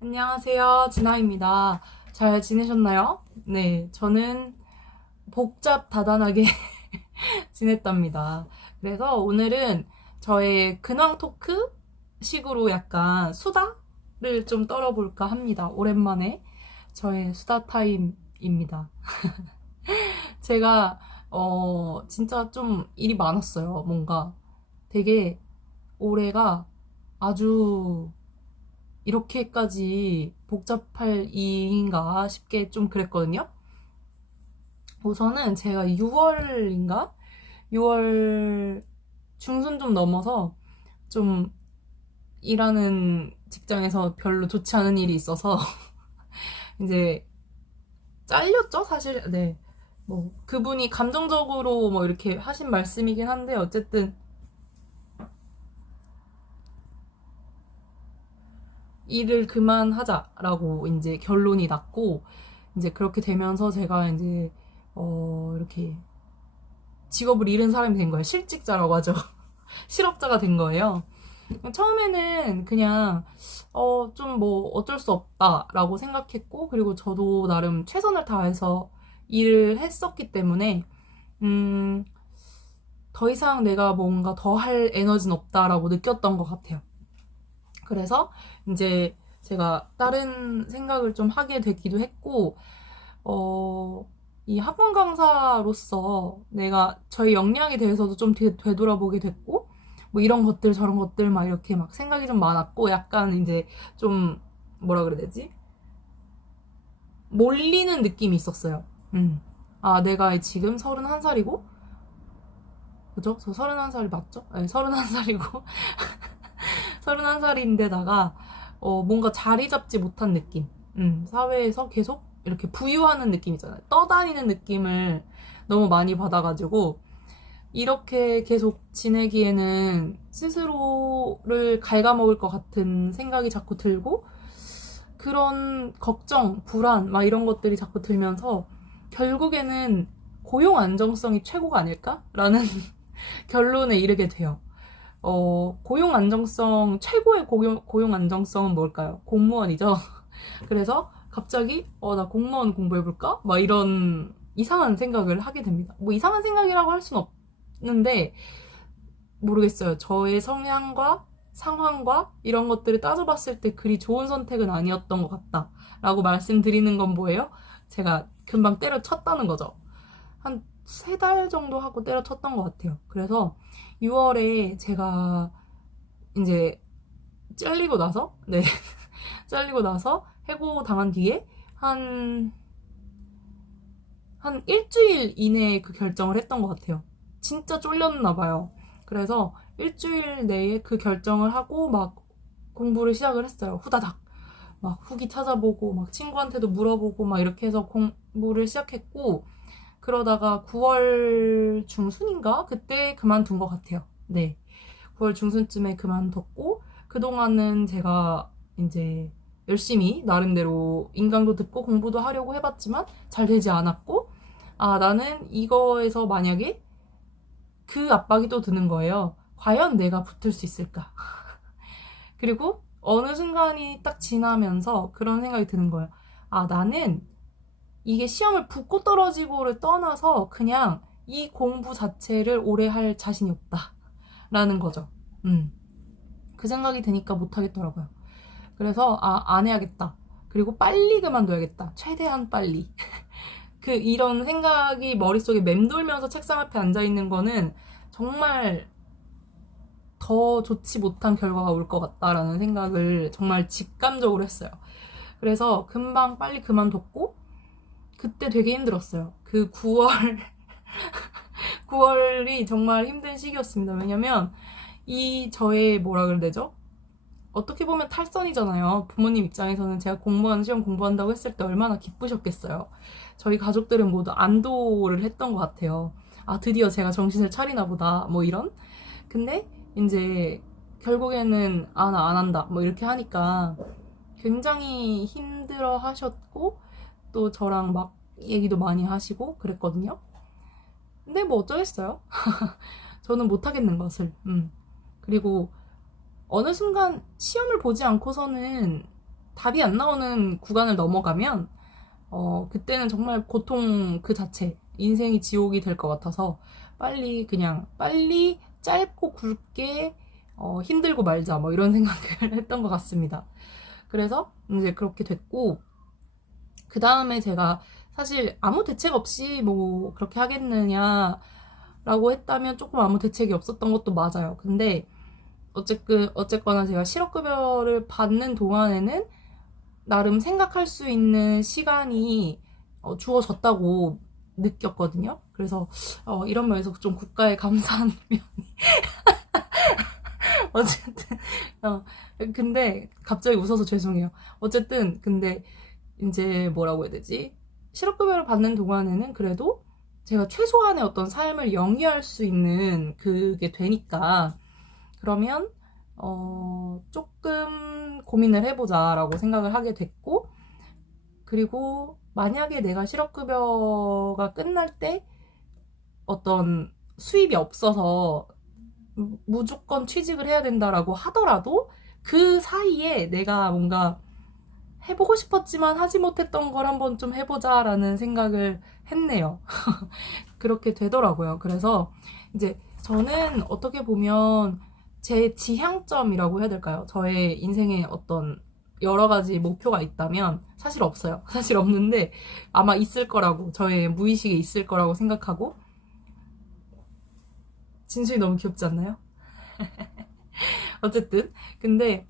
안녕하세요. 진아입니다. 잘 지내셨나요? 네, 저는 복잡다단하게 지냈답니다. 그래서 오늘은 저의 근황 토크 식으로 약간 수다를 좀 떨어볼까 합니다. 오랜만에 저의 수다 타임입니다. 제가 진짜 좀 일이 많았어요. 뭔가 되게 올해가 아주 이렇게까지 복잡할 일인가 싶게 좀 그랬거든요. 우선은 제가 6월인가? 6월 중순 좀 넘어서 좀 일하는 직장에서 별로 좋지 않은 일이 있어서 이제 잘렸죠, 사실. 네. 뭐 그분이 감정적으로 뭐 이렇게 하신 말씀이긴 한데 어쨌든 일을 그만하자라고 이제 결론이 났고 이제 그렇게 되면서 제가 이제 이렇게 직업을 잃은 사람이 된 거예요. 실직자라고 하죠. 실업자가 된 거예요. 처음에는 그냥 좀 뭐 어쩔 수 없다라고 생각했고 그리고 저도 나름 최선을 다해서 일을 했었기 때문에 음, 더 이상 내가 뭔가 더 할 에너지는 없다라고 느꼈던 것 같아요. 그래서 이제 제가 다른 생각을 좀 하게 되기도 했고 어, 이 학원 강사로서 내가 저의 역량에 대해서도 좀 되돌아보게 됐고, 뭐 이런 것들 저런 것들 막 이렇게 막 생각이 좀 많았고, 약간 이제 좀 뭐라 그래야 되지? 몰리는 느낌이 있었어요. 아, 내가 지금 31살이고, 그죠? 저 31살이 맞죠? 네, 31살이고, 31살인데다가, 뭔가 자리 잡지 못한 느낌. 사회에서 계속 이렇게 부유하는 느낌 있잖아요. 떠다니는 느낌을 너무 많이 받아가지고, 이렇게 계속 지내기에는 스스로를 갉아먹을 것 같은 생각이 자꾸 들고, 그런 걱정, 불안, 막 이런 것들이 자꾸 들면서, 결국에는 고용 안정성이 최고가 아닐까라는 결론에 이르게 돼요. 고용 안정성, 최고의 고용 안정성은 뭘까요? 공무원이죠. 그래서 갑자기, 나 공무원 공부해볼까? 막 이런 이상한 생각을 하게 됩니다. 뭐 이상한 생각이라고 할 순 없는데, 모르겠어요. 저의 성향과 상황과 이런 것들을 따져봤을 때 그리 좋은 선택은 아니었던 것 같다. 라고 말씀드리는 건 뭐예요? 제가 금방 때려쳤다는 거죠. 한 3달 정도 하고 때려쳤던 것 같아요. 그래서 6월에 제가 이제 잘리고 나서, 네, 잘리고 나서 해고 당한 뒤에 한, 한 일주일 이내에 그 결정을 했던 것 같아요. 진짜 쫄렸나 봐요. 그래서 일주일 내에 그 결정을 하고 막 공부를 시작을 했어요. 후다닥. 막 후기 찾아보고 막 친구한테도 물어보고 막 이렇게 해서 공부를 시작했고 그러다가 9월 중순인가? 그때 그만둔 것 같아요. 네. 9월 중순쯤에 그만뒀고, 그동안은 제가 이제 열심히 나름대로 인강도 듣고 공부도 하려고 해봤지만 잘 되지 않았고, 아, 나는 이거에서 만약에 그 압박이 또 드는 거예요. 과연 내가 붙을 수 있을까? 그리고 어느 순간이 딱 지나면서 그런 생각이 드는 거예요. 아, 나는 이게 시험을 붙고 떨어지고를 떠나서 그냥 이 공부 자체를 오래 할 자신이 없다. 라는 거죠. 음. 그 생각이 드니까 못하겠더라고요. 그래서, 안 해야겠다. 그리고 빨리 그만둬야겠다. 최대한 빨리. 이런 생각이 머릿속에 맴돌면서 책상 앞에 앉아있는 거는 정말 더 좋지 못한 결과가 올 것 같다라는 생각을 정말 직감적으로 했어요. 그래서 금방 빨리 그만뒀고, 그때 되게 힘들었어요. 그 9월, 9월이 정말 힘든 시기였습니다. 왜냐면, 저의 뭐라 그래야 되죠? 어떻게 보면 탈선이잖아요. 부모님 입장에서는 제가 공무원 시험 공부한다고 했을 때 얼마나 기쁘셨겠어요. 저희 가족들은 모두 안도를 했던 것 같아요. 아, 드디어 제가 정신을 차리나 보다. 뭐 이런? 근데 이제 결국에는 나 안 한다. 뭐 이렇게 하니까 굉장히 힘들어 하셨고 또 저랑 막 얘기도 많이 하시고 그랬거든요. 근데 뭐 어쩌겠어요. 저는 못하겠는 것을. 그리고 어느 순간 시험을 보지 않고서는 답이 안 나오는 구간을 넘어가면 그때는 정말 고통 그 자체, 인생이 지옥이 될 것 같아서 빨리 짧고 굵게 힘들고 말자 뭐 이런 생각을 했던 것 같습니다. 그래서 이제 그렇게 됐고, 그 다음에 제가 사실 아무 대책 없이 뭐 그렇게 하겠느냐라고 했다면 조금 아무 대책이 없었던 것도 맞아요. 근데 어쨌거나 제가 실업급여를 받는 동안에는 나름 생각할 수 있는 시간이 주어졌다고 느꼈거든요. 그래서 이런 면에서 좀 국가에 감사한 면이 어쨌든 근데 갑자기 웃어서 죄송해요. 어쨌든 근데 이제 뭐라고 해야 되지? 실업급여를 받는 동안에는 그래도 제가 최소한의 어떤 삶을 영위할 수 있는 그게 되니까, 그러면 조금 고민을 해보자라고 생각을 하게 됐고, 그리고 만약에 내가 실업급여가 끝날 때 어떤 수입이 없어서 무조건 취직을 해야 된다라고 하더라도 그 사이에 내가 뭔가 해보고 싶었지만 하지 못했던 걸 한번 좀 해보자라는 생각을 했네요. 그렇게 되더라고요. 그래서 이제 저는 어떻게 보면 제 지향점이라고 해야 될까요? 저의 인생에 어떤 여러 가지 목표가 있다면 사실 없어요. 사실 없는데 아마 있을 거라고, 저의 무의식에 있을 거라고 생각하고, 진수이 너무 귀엽지 않나요? 어쨌든 근데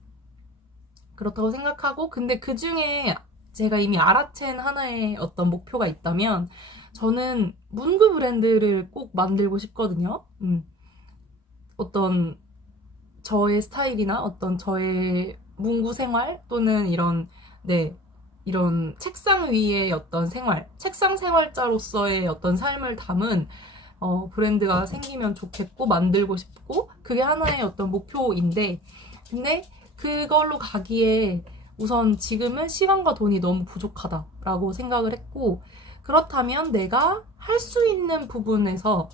그렇다고 생각하고, 근데 그 중에 제가 이미 알아챈 하나의 어떤 목표가 있다면 저는 문구 브랜드를 꼭 만들고 싶거든요. 어떤 저의 스타일이나 어떤 저의 문구 생활 또는 이런 책상 위의 어떤 생활, 책상 생활자로서의 어떤 삶을 담은 브랜드가 생기면 좋겠고 만들고 싶고, 그게 하나의 어떤 목표인데, 근데 그걸로 가기에 우선 지금은 시간과 돈이 너무 부족하다라고 생각을 했고, 그렇다면 내가 할 수 있는 부분에서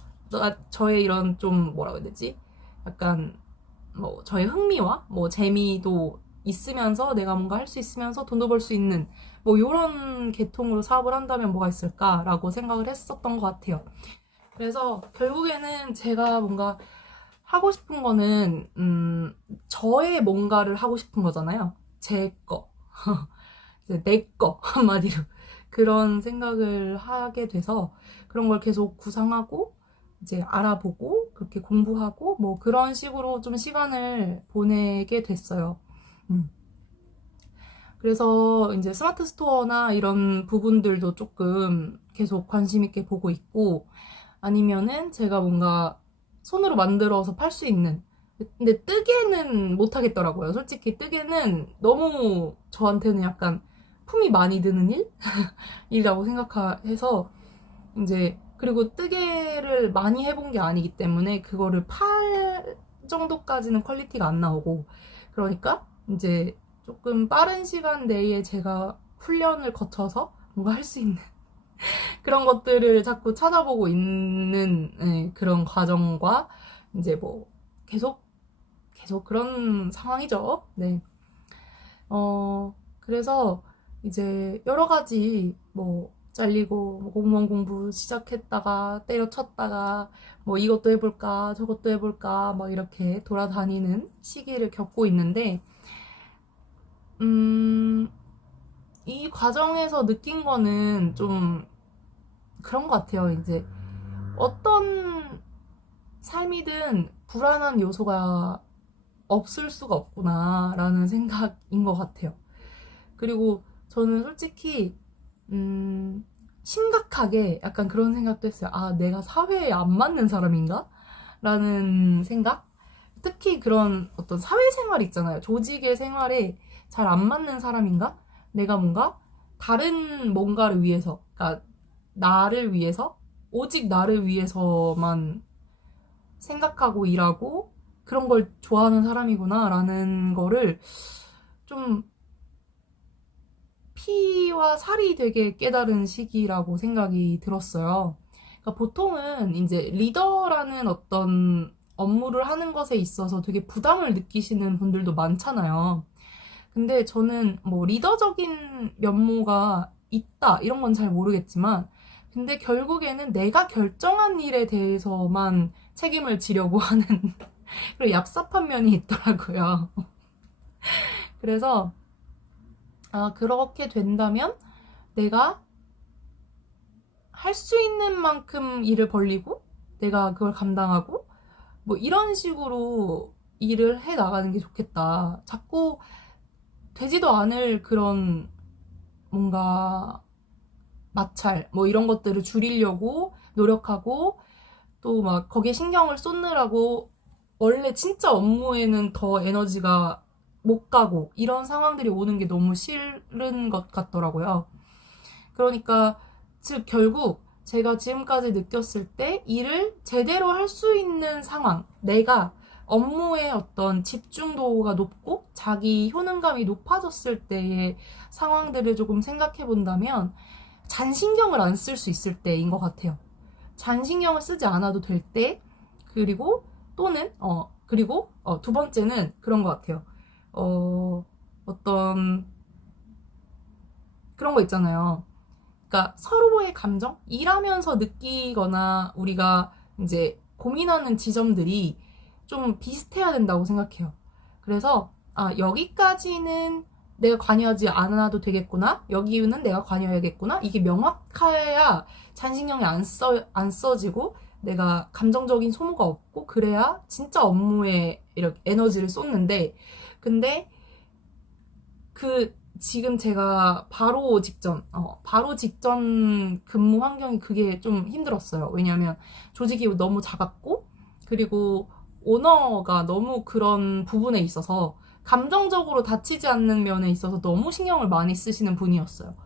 저의 이런 좀 뭐라고 해야 되지? 약간 뭐 저의 흥미와 뭐 재미도 있으면서 내가 뭔가 할 수 있으면서 돈도 벌 수 있는 뭐 이런 계통으로 사업을 한다면 뭐가 있을까라고 생각을 했었던 것 같아요. 그래서 결국에는 제가 뭔가 하고 싶은 거는 저의 뭔가를 하고 싶은 거잖아요. 제 거, 내 거 한마디로 그런 생각을 하게 돼서 그런 걸 계속 구상하고 이제 알아보고 그렇게 공부하고 뭐 그런 식으로 좀 시간을 보내게 됐어요. 음. 그래서 이제 스마트 스토어나 이런 부분들도 조금 계속 관심 있게 보고 있고, 아니면은 제가 뭔가 손으로 만들어서 팔 수 있는, 근데 뜨개는 못 하겠더라고요. 솔직히 뜨개는 너무 저한테는 약간 품이 많이 드는 일이라고 생각해서, 이제 그리고 뜨개를 많이 해본 게 아니기 때문에 그거를 팔 정도까지는 퀄리티가 안 나오고, 그러니까 이제 조금 빠른 시간 내에 제가 훈련을 거쳐서 뭔가 할 수 있는 그런 것들을 자꾸 찾아보고 있는 그런 과정과 이제 뭐 계속 그런 상황이죠. 네. 그래서 이제 여러 가지 뭐 잘리고 뭐 공무원 공부 시작했다가 때려쳤다가 뭐 이것도 해볼까 저것도 해볼까 막 이렇게 돌아다니는 시기를 겪고 있는데, 이 과정에서 느낀 거는 좀 그런 것 같아요. 이제 어떤 삶이든 불안한 요소가 없을 수가 없구나라는 생각인 것 같아요. 그리고 저는 솔직히 심각하게 약간 그런 생각도 했어요. 아, 내가 사회에 안 맞는 사람인가? 라는 생각? 특히 그런 어떤 사회생활 있잖아요. 조직의 생활에 잘 안 맞는 사람인가? 내가 뭔가 다른 뭔가를 위해서, 그러니까 나를 위해서, 오직 나를 위해서만 생각하고 일하고 그런 걸 좋아하는 사람이구나 라는 거를 좀 피와 살이 되게 깨달은 시기라고 생각이 들었어요. 그러니까 보통은 이제 리더라는 어떤 업무를 하는 것에 있어서 되게 부담을 느끼시는 분들도 많잖아요. 근데 저는 뭐 리더적인 면모가 있다 이런 건 잘 모르겠지만 근데 결국에는 내가 결정한 일에 대해서만 책임을 지려고 하는 그리고 얍삽한 면이 있더라고요. 그래서 그렇게 된다면 내가 할 수 있는 만큼 일을 벌리고 내가 그걸 감당하고 뭐 이런 식으로 일을 해 나가는 게 좋겠다. 자꾸 되지도 않을 그런 뭔가 마찰 뭐 이런 것들을 줄이려고 노력하고 또 막 거기에 신경을 쏟느라고 원래 진짜 업무에는 더 에너지가 못 가고 이런 상황들이 오는 게 너무 싫은 것 같더라고요. 그러니까 즉 결국 제가 지금까지 느꼈을 때 일을 제대로 할 수 있는 상황, 내가 업무의 어떤 집중도가 높고 자기 효능감이 높아졌을 때의 상황들을 조금 생각해 본다면 잔신경을 안 쓸 수 있을 때인 것 같아요. 잔신경을 쓰지 않아도 될 때, 그리고 또는 그리고 두 번째는 그런 것 같아요. 어떤 그런 거 있잖아요. 그러니까 서로의 감정, 일하면서 느끼거나 우리가 이제 고민하는 지점들이 좀 비슷해야 된다고 생각해요. 그래서 여기까지는 내가 관여하지 않아도 되겠구나. 여기는 내가 관여해야겠구나. 이게 명확해야 잔신경이 안 써지고 내가 감정적인 소모가 없고 그래야 진짜 업무에 이렇게 에너지를 쏟는데 근데 지금 제가 바로 직전 근무 환경이 그게 좀 힘들었어요. 왜냐하면 조직이 너무 작았고, 그리고 오너가 너무 그런 부분에 있어서 감정적으로 다치지 않는 면에 있어서 너무 신경을 많이 쓰시는 분이었어요.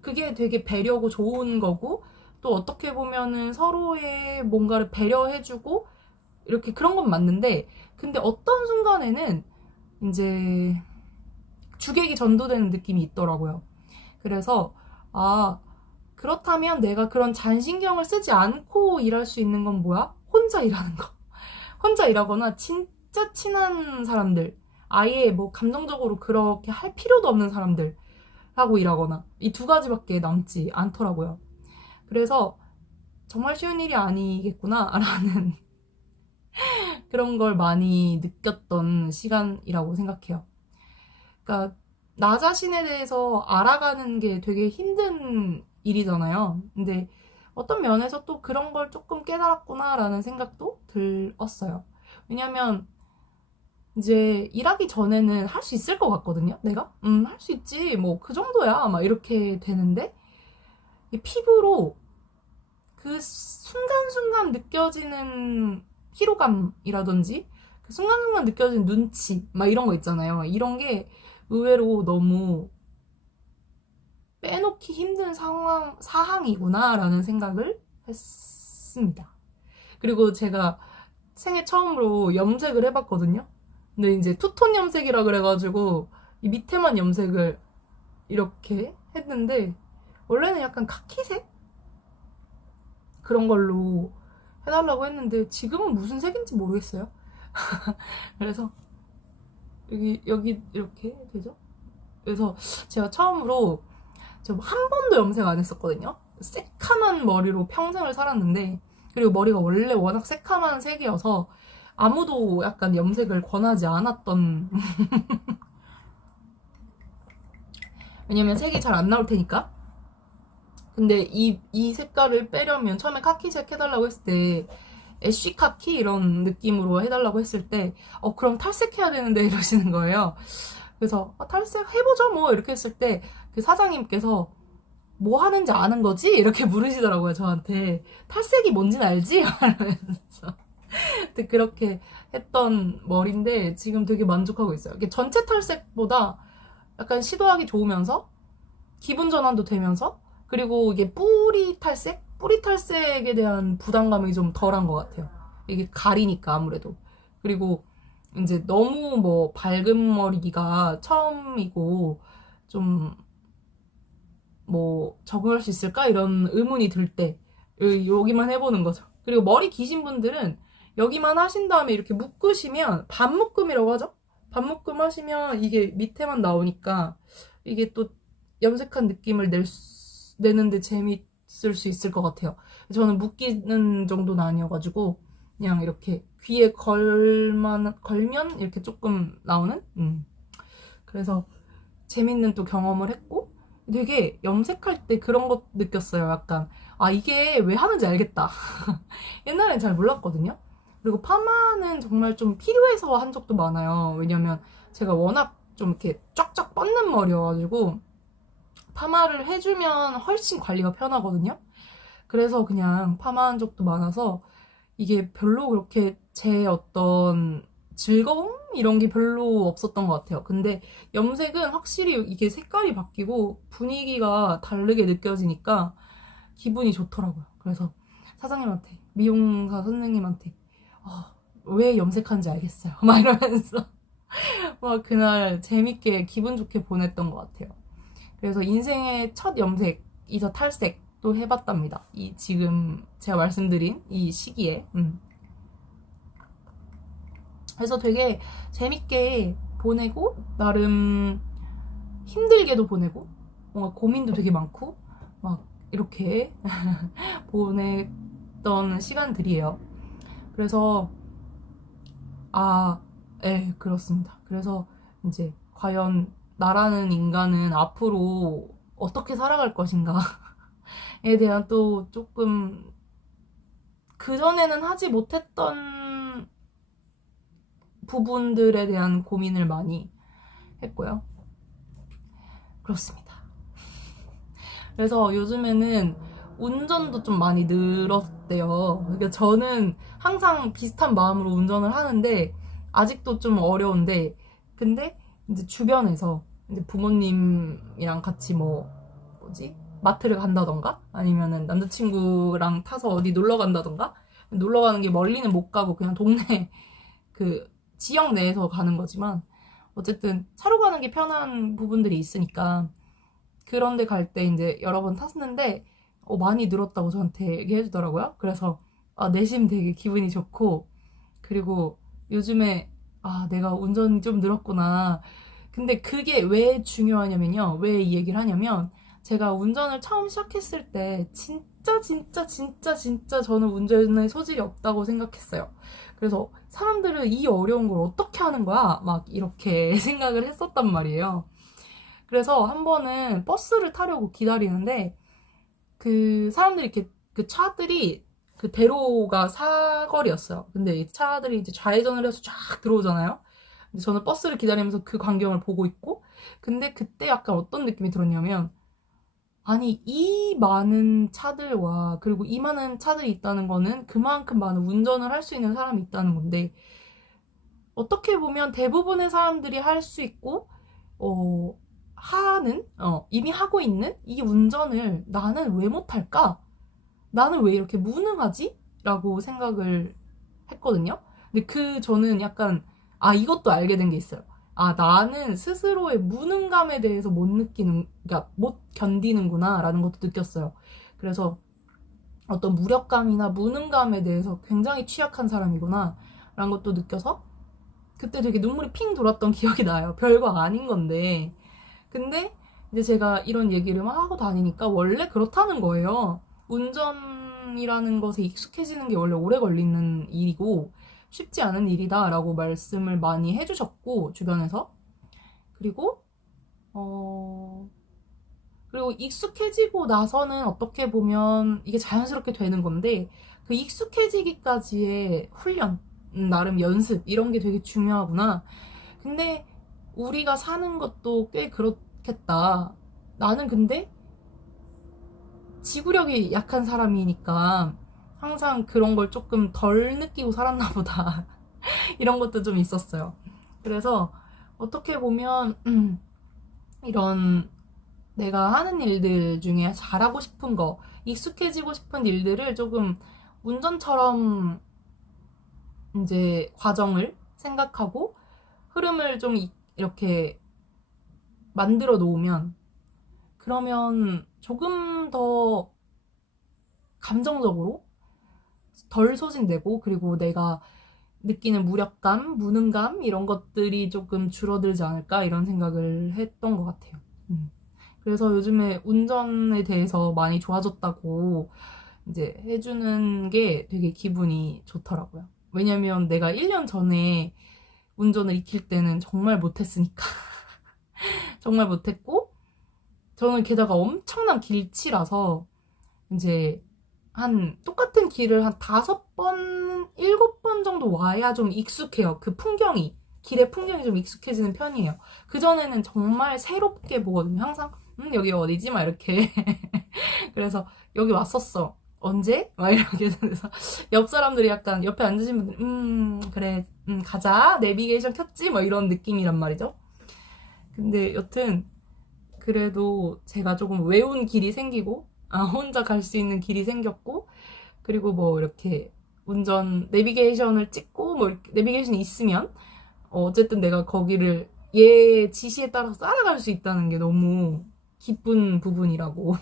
그게 되게 배려고 좋은 거고, 또 어떻게 보면은 서로의 뭔가를 배려해주고, 이렇게 그런 건 맞는데, 근데 어떤 순간에는 이제 주객이 전도되는 느낌이 있더라고요. 그래서 그렇다면 내가 그런 잔신경을 쓰지 않고 일할 수 있는 건 뭐야? 혼자 일하는 거. 혼자 일하거나 진짜 친한 사람들, 아예 뭐 감정적으로 그렇게 할 필요도 없는 사람들 하고 일하거나 이 두 가지밖에 남지 않더라고요. 그래서 정말 쉬운 일이 아니겠구나라는 그런 걸 많이 느꼈던 시간이라고 생각해요. 그러니까 나 자신에 대해서 알아가는 게 되게 힘든 일이잖아요. 근데 어떤 면에서 또 그런 걸 조금 깨달았구나라는 생각도 들었어요. 왜냐면 이제 일하기 전에는 할 수 있을 것 같거든요. 내가 할 수 있지 뭐 그 정도야 막 이렇게 되는데 이 피부로 그 순간순간 느껴지는 피로감이라든지 그 순간순간 느껴지는 눈치 막 이런 거 있잖아요. 이런 게 의외로 너무 빼놓기 힘든 사항이구나라는 생각을 했습니다. 그리고 제가 생애 처음으로 염색을 해봤거든요. 근데 이제 투톤 염색이라 그래가지고 이 밑에만 염색을 이렇게 했는데 원래는 약간 카키색? 그런 걸로 해달라고 했는데 지금은 무슨 색인지 모르겠어요. 그래서 여기 이렇게 되죠? 그래서 제가 처음으로 제가 한 번도 염색 안 했었거든요. 새카만 머리로 평생을 살았는데 그리고 머리가 원래 워낙 새카만 색이어서 아무도 약간 염색을 권하지 않았던 왜냐면 색이 잘 안 나올 테니까. 근데 이 색깔을 빼려면 처음에 카키색 해달라고 했을 때 애쉬 카키 이런 느낌으로 해달라고 했을 때 그럼 탈색해야 되는데 이러시는 거예요. 그래서 탈색 해보죠 뭐 이렇게 했을 때 그 사장님께서 뭐 하는지 아는 거지? 이렇게 물으시더라고요 저한테. 탈색이 뭔지는 알지? 이러면서 그렇게 했던 머리인데 지금 되게 만족하고 있어요. 이게 전체 탈색보다 약간 시도하기 좋으면서 기분 전환도 되면서 그리고 이게 뿌리 탈색에 대한 부담감이 좀 덜한 것 같아요. 이게 가리니까 아무래도. 그리고 이제 너무 뭐 밝은 머리가 처음이고 좀 뭐 적응할 수 있을까 이런 의문이 들 때 여기만 해보는 거죠. 그리고 머리 기신 분들은 여기만 하신 다음에 이렇게 묶으시면 반묶음이라고 하죠. 반묶음 하시면 이게 밑에만 나오니까 이게 또 염색한 느낌을 내는데 재밌을 수 있을 것 같아요. 저는 묶이는 정도는 아니어가지고 그냥 이렇게 귀에 걸면 이렇게 조금 나오는? 그래서 재밌는 또 경험을 했고 되게 염색할 때 그런 것 느꼈어요. 약간 아 이게 왜 하는지 알겠다. 옛날엔 잘 몰랐거든요. 그리고 파마는 정말 좀 필요해서 한 적도 많아요. 왜냐면 제가 워낙 좀 이렇게 쫙쫙 뻗는 머리여가지고 파마를 해주면 훨씬 관리가 편하거든요. 그래서 그냥 파마한 적도 많아서 이게 별로 그렇게 제 어떤 즐거움? 이런 게 별로 없었던 것 같아요. 근데 염색은 확실히 이게 색깔이 바뀌고 분위기가 다르게 느껴지니까 기분이 좋더라고요. 그래서 사장님한테, 미용사 선생님한테, 아, 왜 염색하는지 알겠어요. 막 이러면서 막 그날 재밌게 기분 좋게 보냈던 것 같아요. 그래서 인생의 첫 염색이자 탈색도 해봤답니다. 이 지금 제가 말씀드린 이 시기에. 그래서 되게 재밌게 보내고 나름 힘들게도 보내고 뭔가 고민도 되게 많고 막 이렇게 보냈던 시간들이에요. 그래서 그렇습니다. 그래서 이제 과연 나라는 인간은 앞으로 어떻게 살아갈 것인가에 대한 또 조금 그전에는 하지 못했던 부분들에 대한 고민을 많이 했고요. 그렇습니다. 그래서 요즘에는 운전도 좀 많이 늘었대요. 그러니까 저는 항상 비슷한 마음으로 운전을 하는데 아직도 좀 어려운데 근데 이제 주변에서 이제 부모님이랑 같이 마트를 간다던가 아니면은 남자친구랑 타서 어디 놀러 간다던가 놀러 가는 게 멀리는 못 가고 그냥 동네 그 지역 내에서 가는 거지만 어쨌든 차로 가는 게 편한 부분들이 있으니까 그런데 갈 때 이제 여러 번 탔는데 많이 늘었다고 저한테 얘기해 주더라고요. 그래서 내심 되게 기분이 좋고 그리고 요즘에 내가 운전이 좀 늘었구나. 근데 그게 왜 중요하냐면요. 왜 이 얘기를 하냐면 제가 운전을 처음 시작했을 때 진짜 저는 운전에 소질이 없다고 생각했어요. 그래서 사람들은 이 어려운 걸 어떻게 하는 거야? 막 이렇게 생각을 했었단 말이에요. 그래서 한 번은 버스를 타려고 기다리는데 그 사람들이 이렇게 그 차들이 그 대로가 사거리였어요. 근데 이 차들이 이제 좌회전을 해서 쫙 들어오잖아요. 근데 저는 버스를 기다리면서 그 광경을 보고 있고 근데 그때 약간 어떤 느낌이 들었냐면 아니 이 많은 차들과 그리고 이 많은 차들이 있다는 거는 그만큼 많은 운전을 할 수 있는 사람이 있다는 건데 어떻게 보면 대부분의 사람들이 할 수 있고 어, 이미 하고 있는 이 운전을 나는 왜 못할까? 나는 왜 이렇게 무능하지? 라고 생각을 했거든요. 근데 저는 약간, 이것도 알게 된 게 있어요. 나는 스스로의 무능감에 대해서 그러니까 못 견디는구나, 라는 것도 느꼈어요. 그래서 어떤 무력감이나 무능감에 대해서 굉장히 취약한 사람이구나, 라는 것도 느껴서 그때 되게 눈물이 핑 돌았던 기억이 나요. 별거 아닌 건데. 근데 이제 제가 이런 얘기를 막 하고 다니니까 원래 그렇다는 거예요. 운전이라는 것에 익숙해지는 게 원래 오래 걸리는 일이고 쉽지 않은 일이다라고 말씀을 많이 해주셨고 주변에서 그리고 어 그리고 익숙해지고 나서는 어떻게 보면 이게 자연스럽게 되는 건데 그 익숙해지기까지의 훈련, 나름 연습 이런 게 되게 중요하구나. 근데 우리가 사는 것도 꽤 그렇겠다. 나는 근데 지구력이 약한 사람이니까 항상 그런 걸 조금 덜 느끼고 살았나 보다. 이런 것도 좀 있었어요. 그래서 어떻게 보면 이런 내가 하는 일들 중에 잘하고 싶은 거, 익숙해지고 싶은 일들을 조금 운전처럼 이제 과정을 생각하고 흐름을 좀 이렇게 만들어 놓으면 그러면 조금 더 감정적으로 덜 소진되고 그리고 내가 느끼는 무력감, 무능감 이런 것들이 조금 줄어들지 않을까 이런 생각을 했던 것 같아요. 그래서 요즘에 운전에 대해서 많이 좋아졌다고 이제 해주는 게 되게 기분이 좋더라고요. 왜냐면 내가 1년 전에 운전을 익힐 때는 정말 못했으니까. 정말 못했고, 저는 게다가 엄청난 길치라서 이제 똑같은 길을 한 5번, 7번 정도 와야 좀 익숙해요. 그 풍경이. 길의 풍경이 좀 익숙해지는 편이에요. 그전에는 정말 새롭게 보거든요. 항상, 여기 어디지? 막 이렇게. 그래서 여기 왔었어. 언제? 막 이렇게 돼서 옆 사람들이 약간 옆에 앉으신 분들 그래 가자 내비게이션 켰지? 뭐 이런 느낌이란 말이죠. 근데 여튼 그래도 제가 조금 외운 길이 생기고 혼자 갈 수 있는 길이 생겼고 그리고 뭐 이렇게 운전 내비게이션을 찍고 뭐 이렇게 내비게이션이 있으면 어쨌든 내가 거기를 얘 지시에 따라서 따라갈 수 있다는 게 너무 기쁜 부분이라고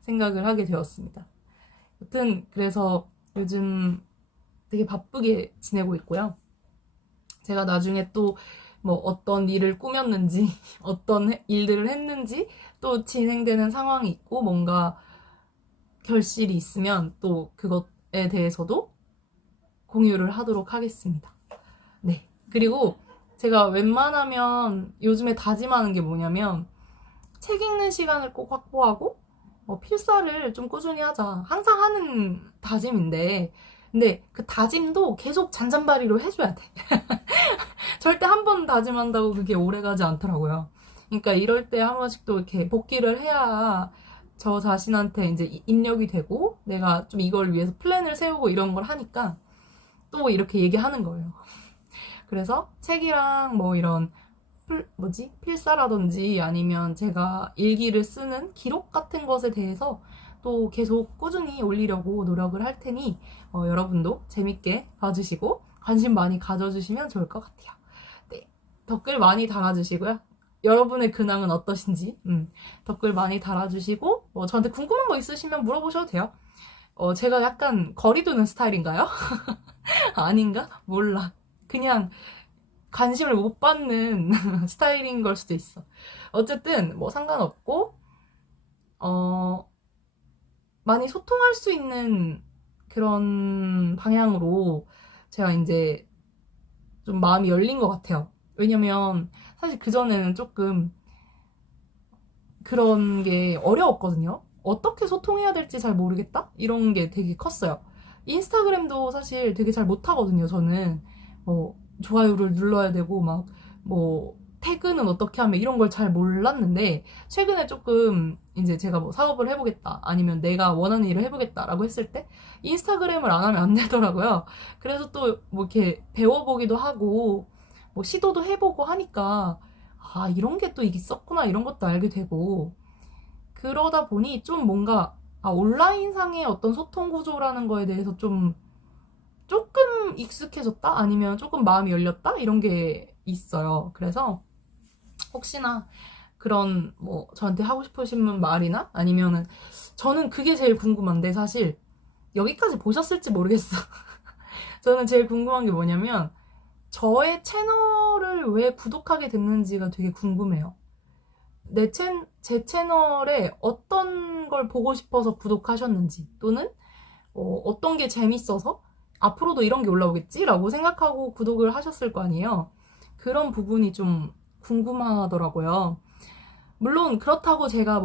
생각을 하게 되었습니다. 여튼 그래서 요즘 되게 바쁘게 지내고 있고요. 제가 나중에 또 뭐 어떤 일을 꾸몄는지 어떤 일들을 했는지 또 진행되는 상황이 있고 뭔가 결실이 있으면 또 그것에 대해서도 공유를 하도록 하겠습니다. 네. 그리고 제가 웬만하면 요즘에 다짐하는 게 뭐냐면 책 읽는 시간을 꼭 확보하고 필사를 좀 꾸준히 하자. 항상 하는 다짐인데 근데 그 다짐도 계속 잔잔바리로 해줘야 돼. 절대 한 번 다짐한다고 그게 오래가지 않더라고요. 그러니까 이럴 때 한 번씩 또 이렇게 복기를 해야 저 자신한테 이제 입력이 되고 내가 좀 이걸 위해서 플랜을 세우고 이런 걸 하니까 또 이렇게 얘기하는 거예요. 그래서 책이랑 뭐 이런 필사라든지 아니면 제가 일기를 쓰는 기록 같은 것에 대해서 또 계속 꾸준히 올리려고 노력을 할 테니 여러분도 재밌게 봐주시고 관심 많이 가져주시면 좋을 것 같아요. 네, 댓글 많이 달아주시고요. 여러분의 근황은 어떠신지 댓글 많이 달아주시고 저한테 궁금한 거 있으시면 물어보셔도 돼요. 제가 약간 거리 두는 스타일인가요? 아닌가? 몰라. 그냥 관심을 못 받는 스타일인 걸 수도 있어. 어쨌든 뭐 상관없고 많이 소통할 수 있는 그런 방향으로 제가 이제 좀 마음이 열린 것 같아요. 왜냐면 사실 그전에는 조금 그런 게 어려웠거든요. 어떻게 소통해야 될지 잘 모르겠다? 이런 게 되게 컸어요. 인스타그램도 사실 되게 잘 못하거든요, 저는. 좋아요를 눌러야 되고, 태그는 어떻게 하면 이런 걸 잘 몰랐는데, 최근에 조금 이제 제가 뭐 사업을 해보겠다, 아니면 내가 원하는 일을 해보겠다라고 했을 때, 인스타그램을 안 하면 안 되더라고요. 그래서 또 뭐 이렇게 배워보기도 하고, 뭐 시도도 해보고 하니까, 이런 게 또 있었구나, 이런 것도 알게 되고, 그러다 보니 좀 뭔가, 온라인상의 어떤 소통 구조라는 거에 대해서 조금 익숙해졌다? 아니면 조금 마음이 열렸다? 이런 게 있어요. 그래서 혹시나 그런 저한테 하고 싶으신 말이나 아니면은 저는 그게 제일 궁금한데 사실 여기까지 보셨을지 모르겠어. 저는 제일 궁금한 게 뭐냐면 저의 채널을 왜 구독하게 됐는지가 되게 궁금해요. 제 채널에 어떤 걸 보고 싶어서 구독하셨는지 또는 어떤 게 재밌어서 앞으로도 이런 게 올라오겠지? 라고 생각하고 구독을 하셨을 거 아니에요. 그런 부분이 좀 궁금하더라고요. 물론 그렇다고 제가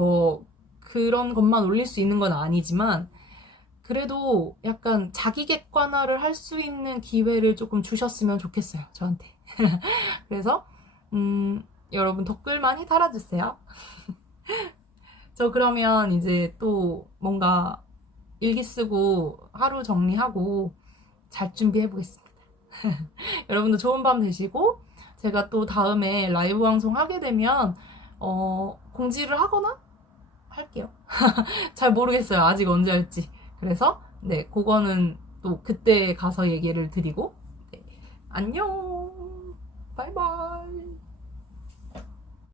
그런 것만 올릴 수 있는 건 아니지만 그래도 약간 자기 객관화를 할 수 있는 기회를 조금 주셨으면 좋겠어요, 저한테. 그래서 여러분 댓글 많이 달아주세요. 저 그러면 이제 또 뭔가 일기 쓰고 하루 정리하고 잘 준비해 보겠습니다. 여러분도 좋은 밤 되시고 제가 또 다음에 라이브 방송 하게 되면 공지를 하거나 할게요. 잘 모르겠어요. 아직 언제 할지. 그래서 네, 그거는 또 그때 가서 얘기를 드리고 네, 안녕. 바이바이.